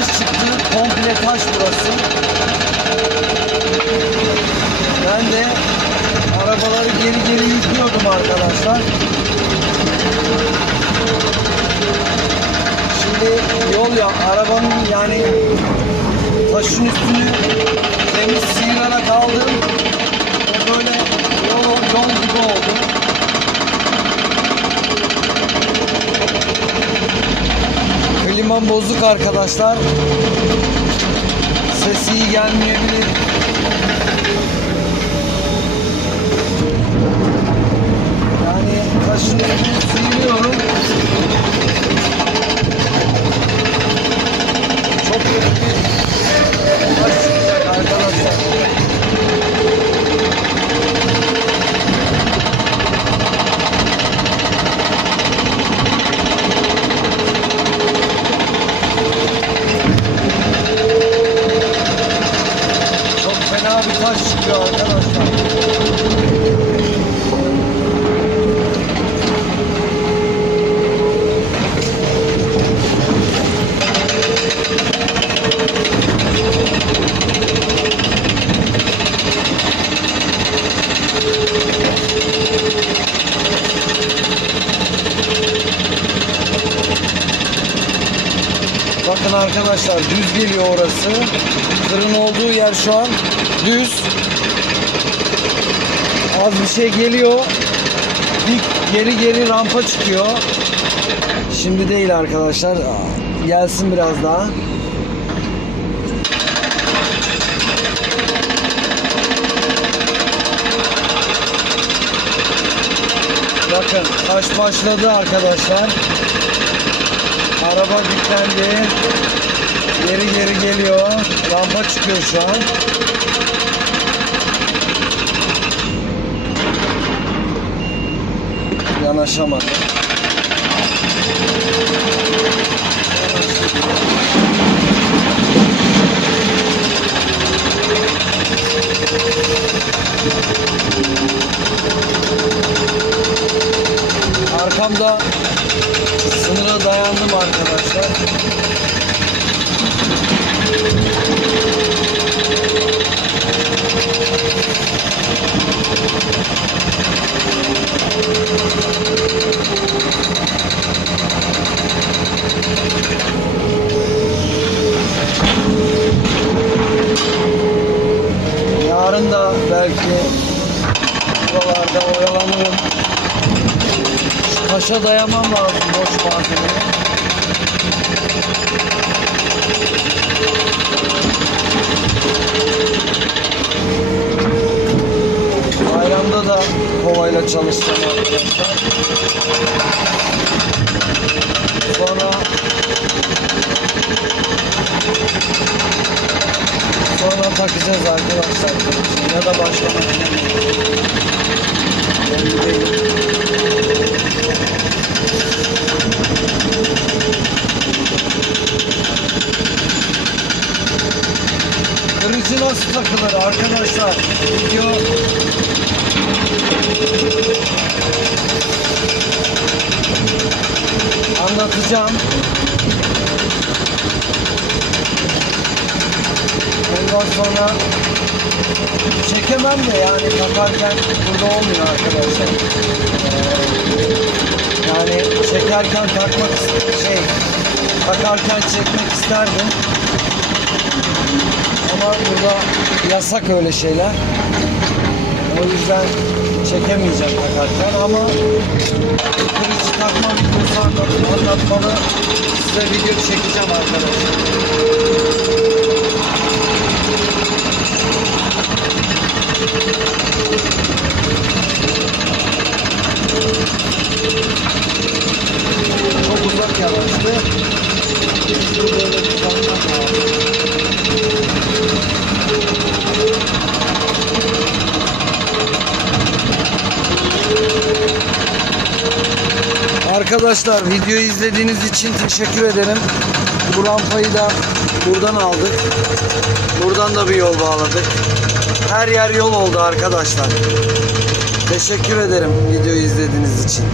taş çıktı. Komple taş burası. Ben de arabaları geri geri yüklüyordum arkadaşlar. Şimdi yol ya arabanın yani taşın üstünü temiz sıyırarak aldım. O böyle yol, yol gibi oldu. Klimam bozuk arkadaşlar. Ses iyi gelmeyebilir. Yani taşın üstünü sıyırıyorum. Çok büyük bir taş çıkacak arkadaşlar. Çok fena bir taş çıkıyor arkadaşlar. Bakın arkadaşlar düz geliyor orası. Tırın olduğu yer şu an düz. Az bir şey geliyor. Dik geri geri rampa çıkıyor. Şimdi değil arkadaşlar. Gelsin biraz daha. Bakın taş başladı arkadaşlar. Araba kilitlendi. Geri geri geliyor. Rampa çıkıyor şu an. Yanaşamadı. Belki buralarda oyalanırım. Taşa dayamam lazım boş malzemeyi. Bayramda da kovayla çalışacağım arkadaşlar. Sonra sonra takacağız kılıçını ya da başka makine. Belli değil. Kırıcı nasıl takılır arkadaşlar? Video anlatacağım. Ondan sonra çekemem de yani takarken burada olmuyor arkadaşlar. Ee, yani çekerken takmak şey takarken çekmek isterdim. Ama burada yasak öyle şeyler. O yüzden çekemeyeceğim takarken ama kırıcı takma videosu anlat- anlatmalı size video çekeceğim arkadaşlar. Arkadaşlar videoyu izlediğiniz için teşekkür ederim. Bu rampayı da buradan aldık. Buradan da bir yol bağladık. Her yer yol oldu arkadaşlar. Teşekkür ederim videoyu izlediğiniz için.